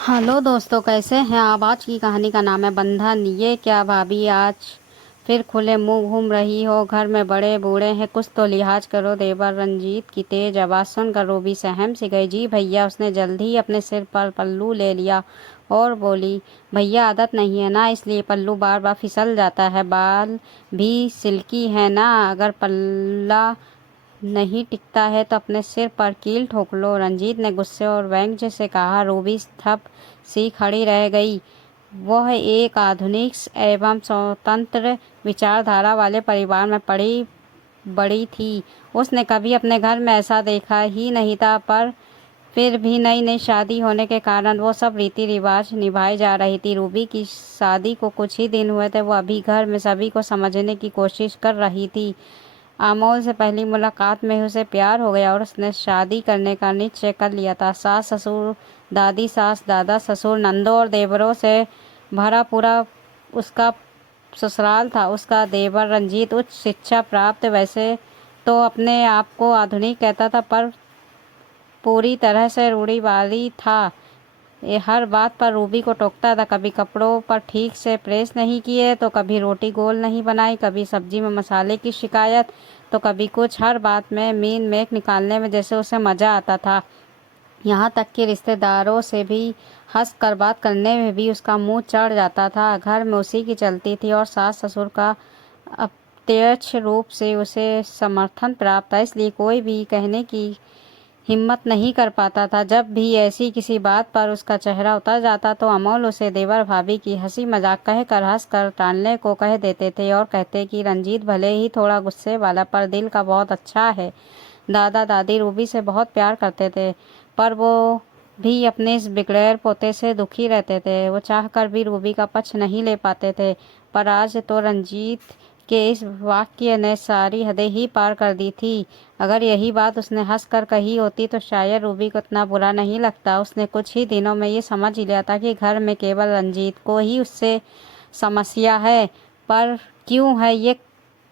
Hello दोस्तों, कैसे हैं आप। आज की कहानी का नाम है बंधन। ये क्या भाभी, आज फिर खुले मुंह घूम रही हो। घर में बड़े बूढ़े हैं, कुछ तो लिहाज करो। देवर रंजीत की तेज आवाज़ सुनकर रूबी सहम सी गई। जी भैया। उसने जल्दी ही अपने सिर पर पल्लू ले लिया और बोली, भैया आदत नहीं है ना, इसलिए पल्लू बार बार फिसल जाता है। बाल भी सिल्की है ना, अगर पल्ला नहीं टिकता है तो अपने सिर पर कील ठोक लो। रंजीत ने गुस्से और व्यंग्य से कहा। रूबी थप सी खड़ी रह गई। वह एक आधुनिक एवं स्वतंत्र विचारधारा वाले परिवार में पड़ी बड़ी थी। उसने कभी अपने घर में ऐसा देखा ही नहीं था, पर फिर भी नई नई शादी होने के कारण वो सब रीति रिवाज निभाई जा रही थी। रूबी की शादी को कुछ ही दिन हुए थे। वो अभी घर में सभी को समझने की कोशिश कर रही थी। अमोल से पहली मुलाकात में ही उसे प्यार हो गया और उसने शादी करने का निश्चय कर लिया था। सास ससुर, दादी सास, दादा ससुर, नंदों और देवरों से भरा पूरा उसका ससुराल था। उसका देवर रंजीत उच्च शिक्षा प्राप्त, वैसे तो अपने आप को आधुनिक कहता था, पर पूरी तरह से रूढ़िवादी था। ये हर बात पर रूबी को टोकता था। कभी कपड़ों पर ठीक से प्रेस नहीं किए, तो कभी रोटी गोल नहीं बनाई, कभी सब्जी में मसाले की शिकायत, तो कभी कुछ। हर बात में मीन मेक निकालने में जैसे उसे मज़ा आता था। यहाँ तक कि रिश्तेदारों से भी हंस कर बात करने में भी उसका मुंह चढ़ जाता था। घर में उसी की चलती थी और सास ससुर का अप्रत्यक्ष रूप से उसे समर्थन प्राप्त था, इसलिए कोई भी कहने की हिम्मत नहीं कर पाता था। जब भी ऐसी किसी बात पर उसका चेहरा उतर जाता तो अमोल उसे देवर भाभी की हंसी मजाक कहकर हंस कर टालने को कह देते थे और कहते कि रंजीत भले ही थोड़ा गुस्से वाला, पर दिल का बहुत अच्छा है। दादा दादी रूबी से बहुत प्यार करते थे, पर वो भी अपने इस बिगड़ैल पोते से दुखी रहते थे। वो चाहकर भी रूबी का पक्ष नहीं ले पाते थे, पर आज तो रंजीत के इस वाक्य ने सारी हदें ही पार कर दी थी। अगर यही बात उसने हंसकर कही होती तो शायद रूबी को इतना बुरा नहीं लगता। उसने कुछ ही दिनों में ये समझ लिया था कि घर में केवल रंजीत को ही उससे समस्या है, पर क्यों है ये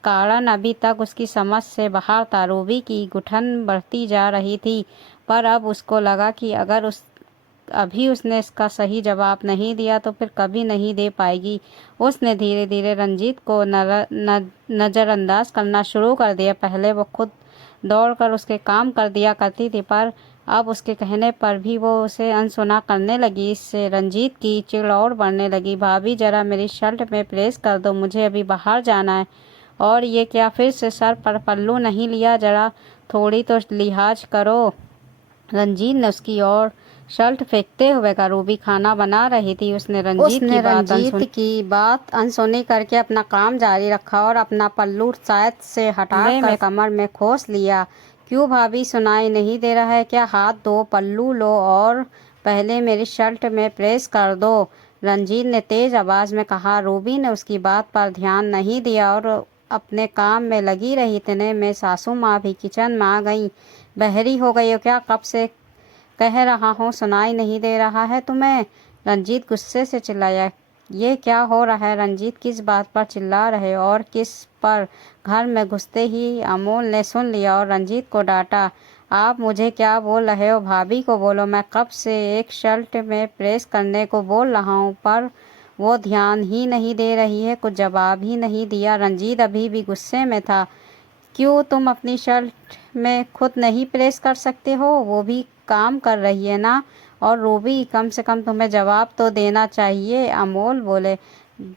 कारण अभी तक उसकी समझ से बाहर था। रूबी की घुटन बढ़ती जा रही थी, पर अब उसको लगा कि अगर अभी उसने इसका सही जवाब नहीं दिया तो फिर कभी नहीं दे पाएगी। उसने धीरे धीरे रंजीत को नज़रअंदाज करना शुरू कर दिया। पहले वो खुद दौड़कर उसके काम कर दिया करती थी, पर अब उसके कहने पर भी वो उसे अनसुना करने लगी। इससे रंजीत की चिढ़ और बढ़ने लगी। भाभी जरा मेरी शर्ट में प्रेस कर दो, मुझे अभी बाहर जाना है। और ये क्या, फिर से सर पर पल्लू नहीं लिया, जरा थोड़ी तो लिहाज करो। रंजीत ने उसकी ओर शर्ट फेंकते हुए कहा। रूबी खाना बना रही थी। उसने रंजीत की बात अनसुनी करके अपना काम जारी रखा और अपना पल्लू शायद से हटाकर कमर में खोस लिया। क्यों भाभी, सुनाई नहीं दे रहा है क्या? हाथ दो, पल्लू लो और पहले मेरी शर्ट में प्रेस कर दो, रंजीत ने तेज आवाज में कहा। रूबी ने उसकी बात पर ध्यान नहीं दिया और अपने काम में लगी रही। इतने में सासू माँ भी किचन में आ गई। बहरी हो गई हो क्या? कब से कह रहा हूँ, सुनाई नहीं दे रहा है तुम्हें? रंजीत गुस्से से चिल्लाया। ये क्या हो रहा है रंजीत, किस बात पर चिल्ला रहे और किस पर? घर में घुसते ही अमोल ने सुन लिया और रंजीत को डांटा। आप मुझे क्या बोल रहे हो? भाभी को बोलो। मैं कब से एक शर्ट में प्रेस करने को बोल रहा हूँ, पर वो ध्यान ही नहीं दे रही है। कुछ जवाब ही नहीं दिया। रंजीत अभी भी गुस्से में था। क्यों, तुम अपनी शर्ट में खुद नहीं प्रेस कर सकते हो? वो भी काम कर रही है ना। और रूबी, कम से कम तुम्हें जवाब तो देना चाहिए, अमोल बोले।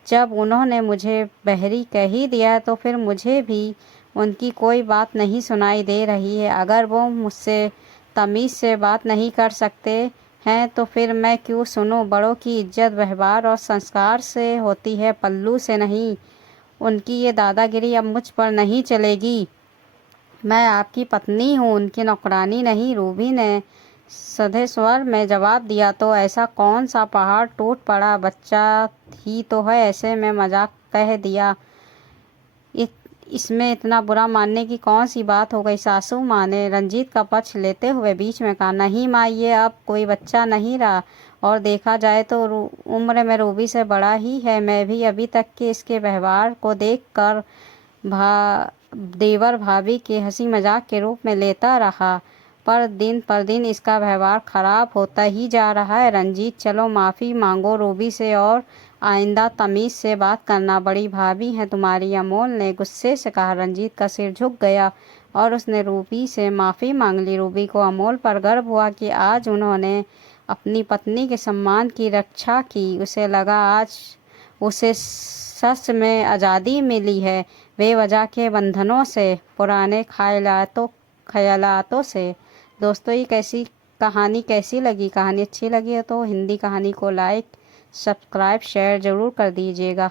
जब उन्होंने मुझे बहरी कह ही दिया तो फिर मुझे भी उनकी कोई बात नहीं सुनाई दे रही है। अगर वो मुझसे तमीज़ से बात नहीं कर सकते हैं तो फिर मैं क्यों सुनूं? बड़ों की इज्जत व्यवहार और संस्कार से होती है, पल्लू से नहीं। उनकी ये दादागिरी अब मुझ पर नहीं चलेगी। मैं आपकी पत्नी हूँ, उनकी नौकरानी नहीं, रूबी ने सधे स्वर में जवाब दिया। तो ऐसा कौन सा पहाड़ टूट पड़ा? बच्चा ही तो है, ऐसे में मजाक कह दिया। इसमें इतना बुरा मानने की कौन सी बात हो गई? सासू माँ ने रंजीत का पक्ष लेते हुए बीच में कहा। नहीं माँ, ये अब कोई बच्चा नहीं रहा, और देखा जाए तो उम्र में रूबी से बड़ा ही है। मैं भी अभी तक के इसके व्यवहार को देख कर देवर भाभी के हंसी मजाक के रूप में लेता रहा। पर दिन इसका व्यवहार खराब होता ही जा रहा है। रंजीत चलो माफ़ी मांगो रूबी से और आइंदा तमीज़ से बात करना, बड़ी भाभी हैं तुम्हारी, अमोल ने गुस्से से कहा। रंजीत का सिर झुक गया और उसने रूबी से माफ़ी मांग ली। रूबी को अमोल पर गर्व हुआ कि आज उन्होंने अपनी पत्नी के सम्मान की रक्षा की। उसे लगा आज उसे सच में आज़ादी मिली है, बेवजह के बंधनों से, पुराने ख्यालातों से। दोस्तों ये कहानी कैसी लगी? कहानी अच्छी लगी है तो हिंदी कहानी को लाइक, सब्सक्राइब, शेयर ज़रूर कर दीजिएगा।